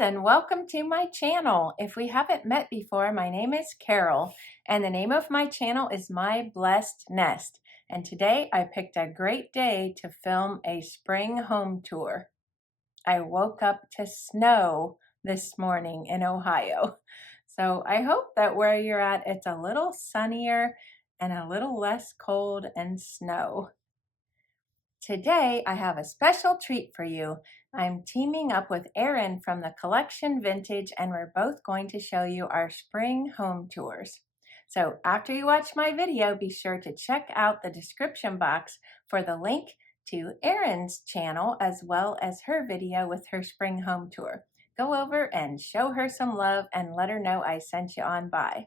and welcome to my channel. If we haven't met before, my name is Carol and the name of my channel is My Blessed Nest. And today I picked a great day to film a spring home tour. I woke up to snow this morning in Ohio. So I hope that where you're at, it's a little sunnier and a little less cold and snow. Today, I have a special treat for you. I'm teaming up with Erin from the collection Vintage, and we're both going to show you our spring home tours. So after you watch my video, be sure to check out the description box for the link to Erin's channel as well as her video with her spring home tour. Go over and show her some love and let her know I sent you on by.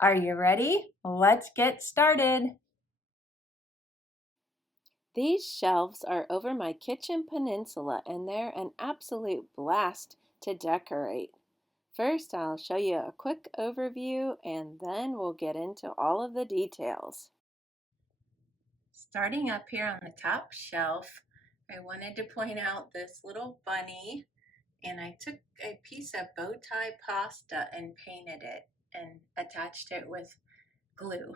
Are you ready? Let's get started. These shelves are over my kitchen peninsula and they're an absolute blast to decorate. First, I'll show you a quick overview and then we'll get into all of the details. Starting up here on the top shelf, I wanted to point out this little bunny, and I took a piece of bow tie pasta and painted it and attached it with glue.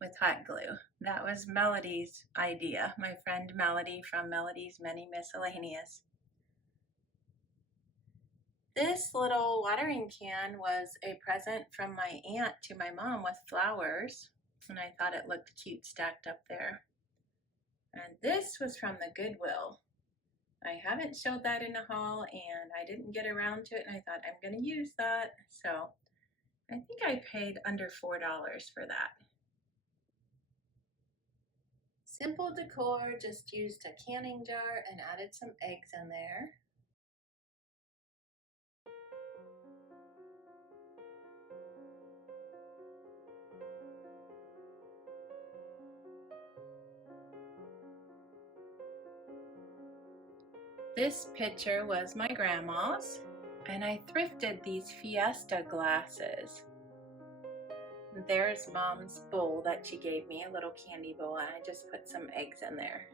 With hot glue. That was Melody's idea, my friend Melody from Melody's Many Miscellaneous. This little watering can was a present from my aunt to my mom with flowers, and I thought it looked cute stacked up there. And this was from the Goodwill. I haven't showed that in a haul and I didn't get around to it, and I thought I'm going to use that, so I think I paid under $4 for that. Simple decor, just used a canning jar and added some eggs in there. This picture was my grandma's, and I thrifted these Fiesta glasses. There's Mom's bowl that she gave me, a little candy bowl, and I just put some eggs in there.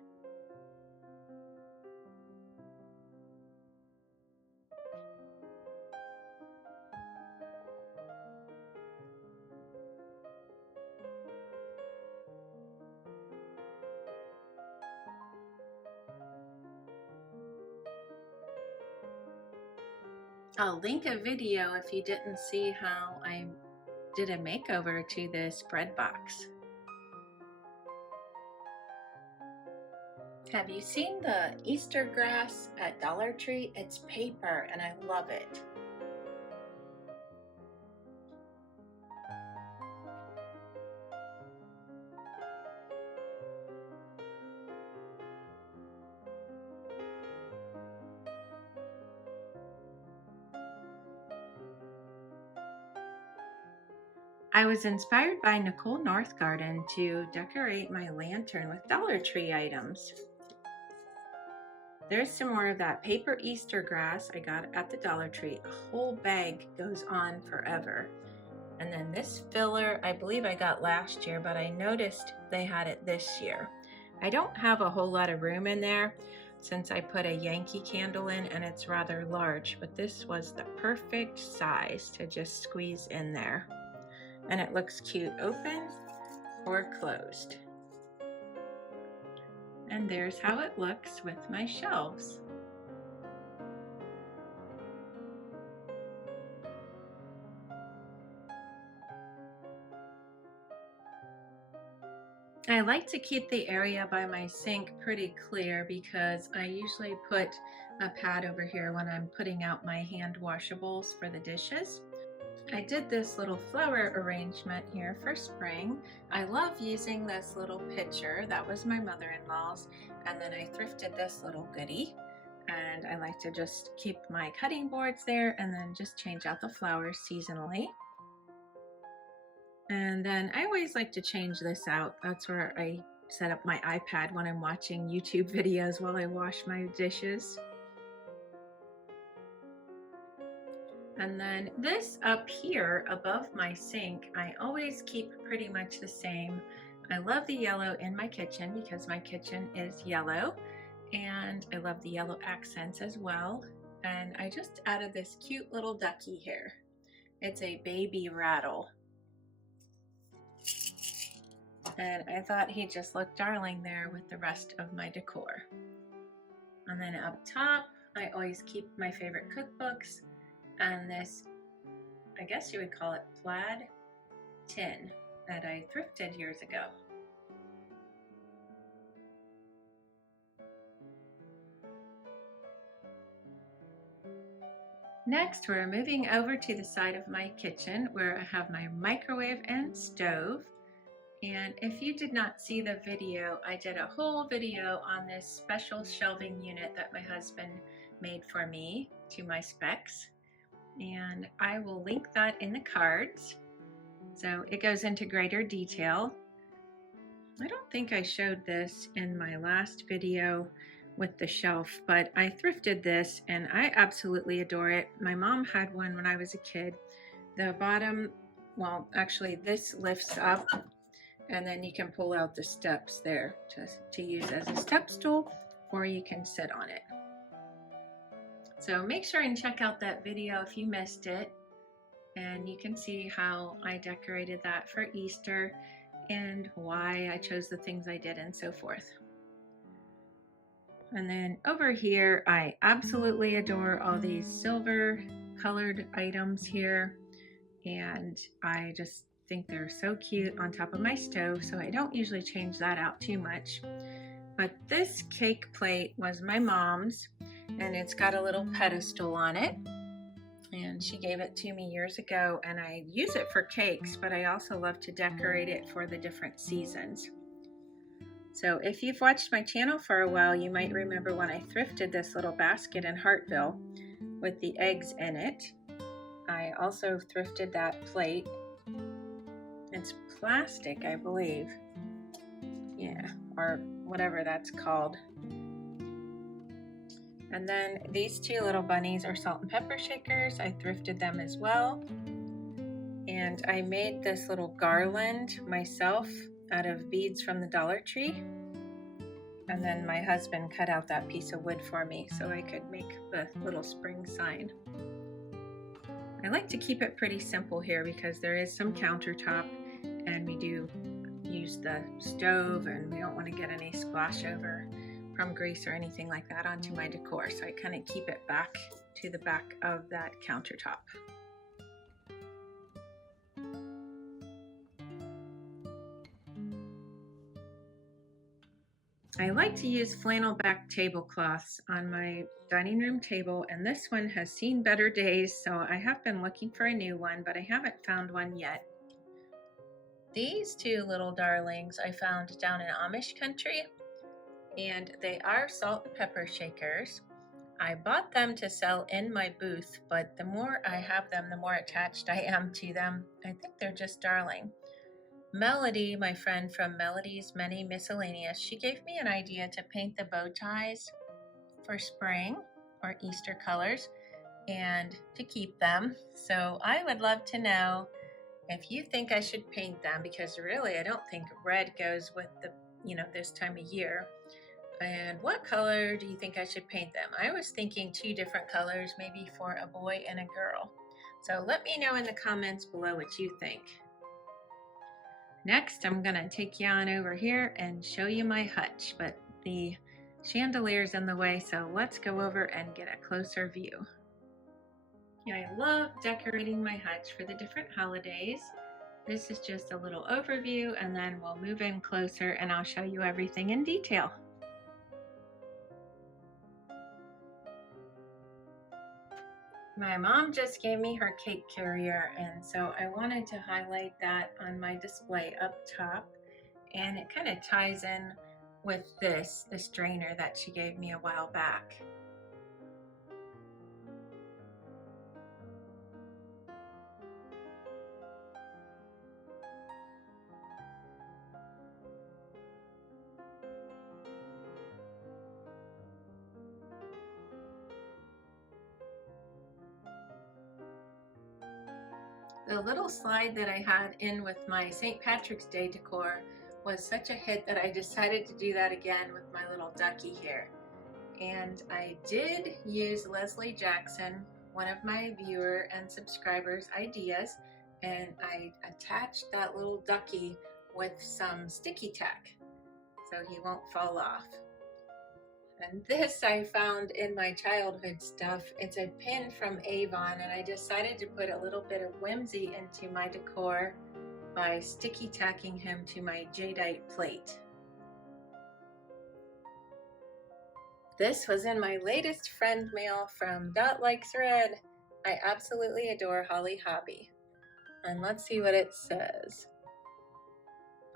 I'll link a video if you didn't see how I did a makeover to this bread box. Have you seen the Easter grass at Dollar Tree? It's paper and I love it. I was inspired by Nicole Northgarden to decorate my lantern with Dollar Tree items. There's some more of that paper Easter grass I got at the Dollar Tree. A whole bag goes on forever. And then this filler, I believe I got last year, but I noticed they had it this year. I don't have a whole lot of room in there since I put a Yankee candle in and it's rather large, but this was the perfect size to just squeeze in there. And it looks cute open or closed. And there's how it looks with my shelves. I like to keep the area by my sink pretty clear because I usually put a pad over here when I'm putting out my hand washables for the dishes. I did this little flower arrangement here for spring. I love using this little pitcher. That was my mother-in-law's. And then I thrifted this little goodie. And I like to just keep my cutting boards there and then just change out the flowers seasonally. And then I always like to change this out. That's where I set up my iPad when I'm watching YouTube videos while I wash my dishes. And then this up here above my sink, I always keep pretty much the same. I love the yellow in my kitchen because my kitchen is yellow, and I love the yellow accents as well. and I just added this cute little ducky here. It's a baby rattle. And I thought he just looked darling there with the rest of my decor. And then up top, I always keep my favorite cookbooks and this, I guess you would call it plaid tin that I thrifted years ago. Next, we're moving over to the side of my kitchen where I have my microwave and stove. And if you did not see the video, I did a whole video on this special shelving unit that my husband made for me to my specs. And I will link that in the cards. So it goes into greater detail. I don't think I showed this in my last video with the shelf, but I thrifted this and I absolutely adore it. My mom had one when I was a kid. The bottom, well, actually this lifts up and then you can pull out the steps there to use as a step stool, or you can sit on it. So make sure and check out that video if you missed it, and you can see how I decorated that for Easter and why I chose the things I did and so forth. And then over here, I absolutely adore all these silver colored items here, and I just think they're so cute on top of my stove, so I don't usually change that out too much. But this cake plate was my mom's, and it's got a little pedestal on it, and she gave it to me years ago, and I use it for cakes, but I also love to decorate it for the different seasons. So if you've watched my channel for a while, you might remember when I thrifted this little basket in Hartville with the eggs in it. I also thrifted that plate. It's plastic, I believe. Yeah, or whatever that's called. And then these two little bunnies are salt and pepper shakers. I thrifted them as well. And I made this little garland myself out of beads from the Dollar Tree. And then my husband cut out that piece of wood for me so I could make the little spring sign. I like to keep it pretty simple here because there is some countertop and we do use the stove and we don't want to get any splash over from grease or anything like that onto my decor. So I kind of keep it back to the back of that countertop. I like to use flannel back tablecloths on my dining room table, and this one has seen better days, so I have been looking for a new one, but I haven't found one yet. These two little darlings I found down in Amish country, and they are salt and pepper shakers. I bought them to sell in my booth, but the more I have them, the more attached I am to them. I think they're just darling. Melody, my friend from Melody's Many Miscellaneous, she gave me an idea to paint the bow ties for spring or Easter colors and to keep them. So I would love to know if you think I should paint them, because really I don't think red goes with the, this time of year. And what color do you think I should paint them? I was thinking 2 different colors, maybe for a boy and a girl. So let me know in the comments below what you think. Next, I'm gonna take you on over here and show you my hutch, but the chandelier's in the way, so let's go over and get a closer view. I love decorating my hutch for the different holidays. This is just a little overview, and then we'll move in closer and I'll show you everything in detail. My mom just gave me her cake carrier, and so I wanted to highlight that on my display up top, and it kind of ties in with this strainer that she gave me a while back. The little slide that I had in with my St. Patrick's Day decor was such a hit that I decided to do that again with my little ducky here. And I did use Leslie Jackson, one of my viewer and subscribers' ideas, and I attached that little ducky with some sticky tack so he won't fall off. And this I found in my childhood stuff. It's a pin from Avon, and I decided to put a little bit of whimsy into my decor by sticky tacking him to my jadeite plate. This was in my latest friend mail from Dot Likes Red. I absolutely adore Holly Hobby. And let's see what it says.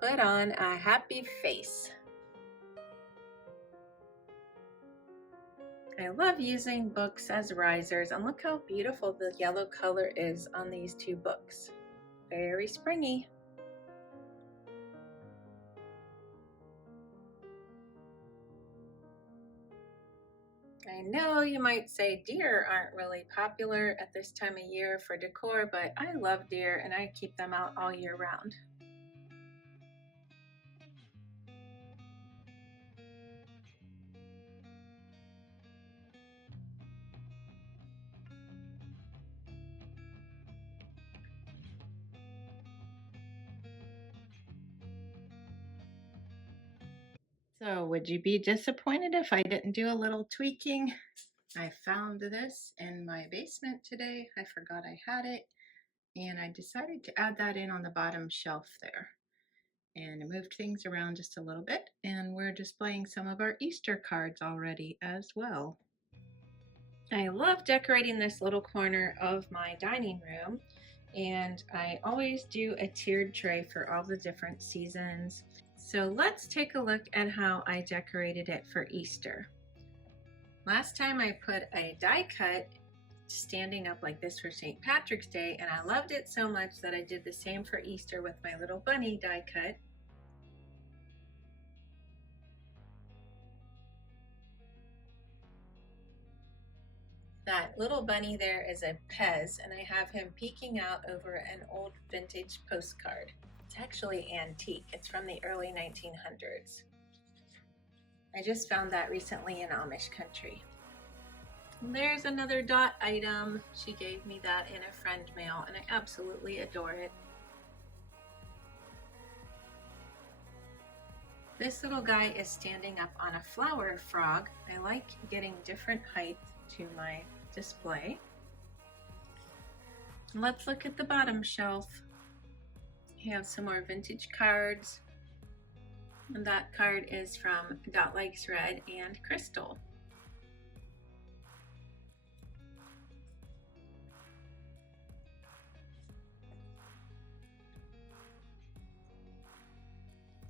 Put on a happy face. I love using books as risers, and look how beautiful the yellow color is on these two books. Very springy. I know you might say deer aren't really popular at this time of year for decor, but I love deer and I keep them out all year round. So would you be disappointed if I didn't do a little tweaking? I found this in my basement today. I forgot I had it, and I decided to add that in on the bottom shelf there. And I moved things around just a little bit, and we're displaying some of our Easter cards already as well. I love decorating this little corner of my dining room, and I always do a tiered tray for all the different seasons. So let's take a look at how I decorated it for Easter. Last time I put a die cut standing up like this for St. Patrick's Day, and I loved it so much that I did the same for Easter with my little bunny die cut. That little bunny there is a Pez, and I have him peeking out over an old vintage postcard. It's actually antique. It's from the early 1900s. I just found that recently in Amish country. And there's another Dot item. She gave me that in a friend mail, and I absolutely adore it. This little guy is standing up on a flower frog. I like getting different height to my display. Let's look at the bottom shelf. We have some more vintage cards. And that card is from Dot Likes Red and Crystal.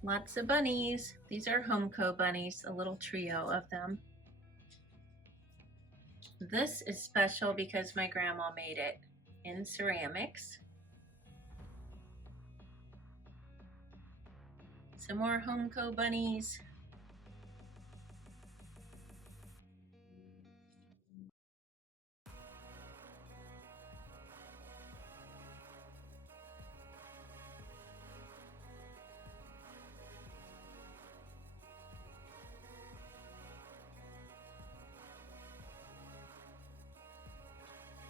Lots of bunnies. These are Homeco bunnies, a little trio of them. This is special because my grandma made it in ceramics. Some more Homeco bunnies.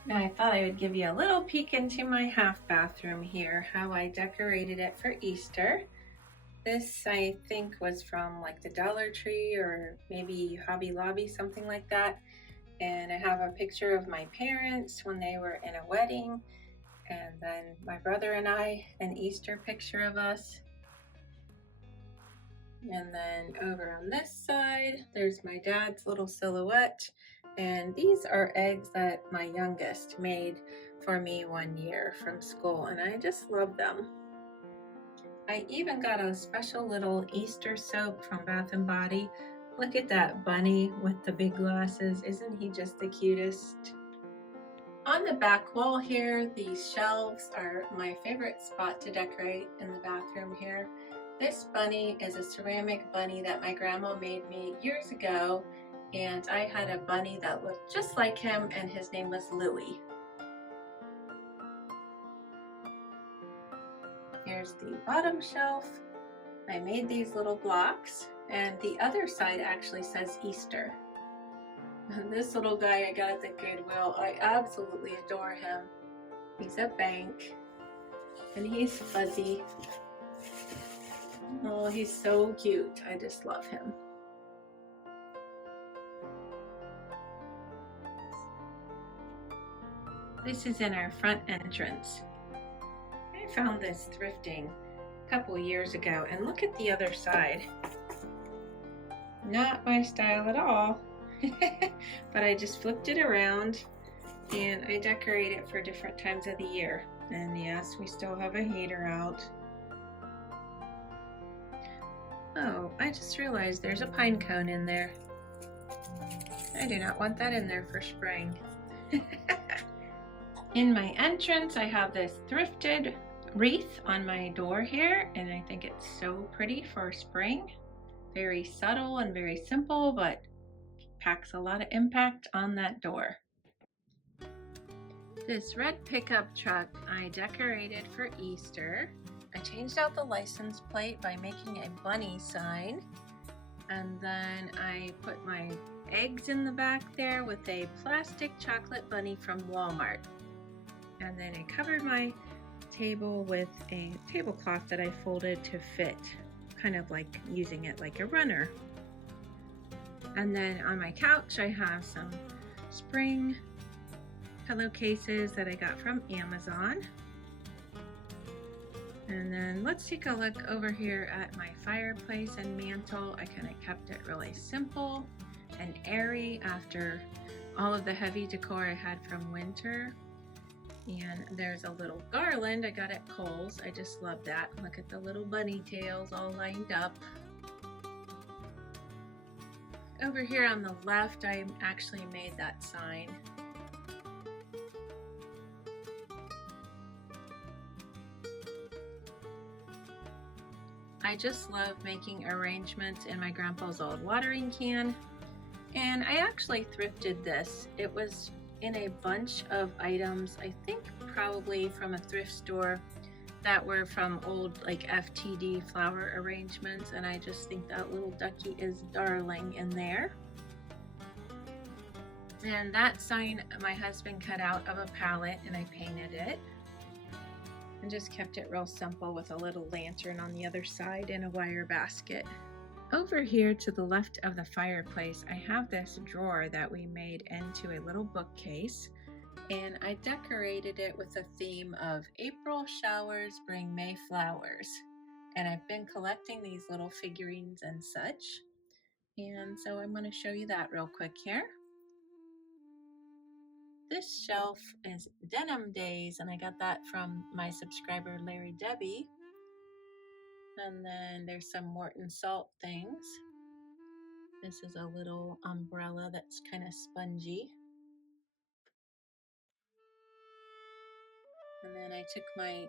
Now I thought I would give you a little peek into my half bathroom here, how I decorated it for Easter. This I think was from like the Dollar Tree or maybe Hobby Lobby, something like that. And I have a picture of my parents when they were in a wedding, and then my brother and I, an Easter picture of us. And then over on this side, there's my dad's little silhouette. And these are eggs that my youngest made for me one year from school, and I just love them. I even got a special little Easter soap from Bath & Body. Look at that bunny with the big glasses. Isn't he just the cutest? On the back wall here, these shelves are my favorite spot to decorate in the bathroom here. This bunny is a ceramic bunny that my grandma made me years ago, and I had a bunny that looked just like him, and his name was Louie. Here's the bottom shelf. I made these little blocks, and the other side actually says Easter. And this little guy I got at the Goodwill, I absolutely adore him. He's a bank, and he's fuzzy. Oh, he's so cute. I just love him. This is in our front entrance. I found this thrifting a couple years ago, and look at the other side. Not my style at all, but I just flipped it around and I decorate it for different times of the year. And yes, we still have a heater out. Oh, I just realized there's a pine cone in there. I do not want that in there for spring. In my entrance, I have this thrifted wreath on my door here, and I think it's so pretty for spring. Very subtle and very simple, but packs a lot of impact on that door. This red pickup truck I decorated for Easter. I changed out the license plate by making a bunny sign, and then I put my eggs in the back there with a plastic chocolate bunny from Walmart. And then I covered my table with a tablecloth that I folded to fit, kind of like using it like a runner. And then on my couch I have some spring pillowcases that I got from Amazon. And then let's take a look over here at my fireplace and mantle. I kind of kept it really simple and airy after all of the heavy decor I had from winter. And there's a little garland I got at Kohl's. I just love that. Look at the little bunny tails all lined up. Over here on the left, I actually made that sign. I just love making arrangements in my grandpa's old watering can. And I actually thrifted this. It was in a bunch of items, I think probably from a thrift store that were from old like FTD flower arrangements, and I just think that little ducky is darling in there. And that sign my husband cut out of a palette and I painted it and just kept it real simple with a little lantern on the other side and a wire basket. Over here to the left of the fireplace, I have this drawer that we made into a little bookcase, and I decorated it with a theme of April showers bring May flowers. And I've been collecting these little figurines and such, and so I'm going to show you that real quick here. This shelf is Denim Days, and I got that from my subscriber Larry Debbie. And then there's some Morton Salt things. This is a little umbrella that's kind of spongy. And then I took my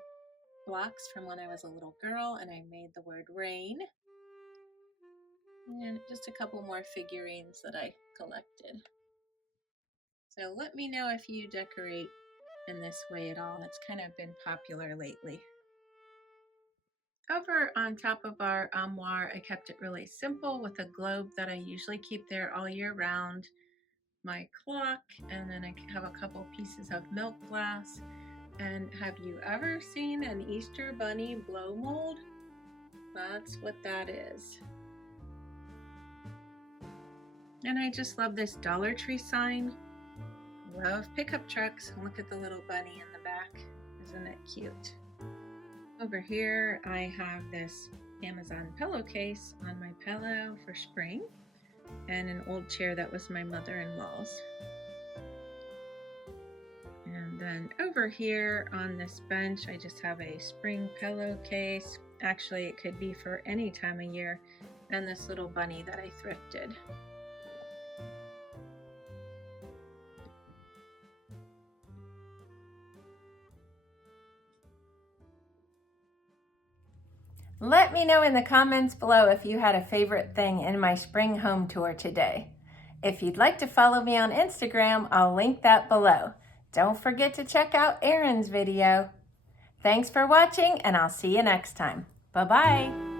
blocks from when I was a little girl and I made the word rain. And just a couple more figurines that I collected. So let me know if you decorate in this way at all. It's kind of been popular lately. Over on top of our armoire, I kept it really simple with a globe that I usually keep there all year round, my clock, and then I have a couple pieces of milk glass. And have you ever seen an Easter bunny blow mold? That's what that is. And I just love this Dollar Tree sign. Love pickup trucks. Look at the little bunny in the back. Isn't it cute? Over here, I have this Amazon pillowcase on my pillow for spring, and an old chair that was my mother-in-law's. And then over here on this bench, I just have a spring pillowcase. Actually, it could be for any time of year, and this little bunny that I thrifted. Let me know in the comments below if you had a favorite thing in my spring home tour today. If you'd like to follow me on Instagram, I'll link that below. Don't forget to check out Erin's video. Thanks for watching, and I'll see you next time. Bye-bye.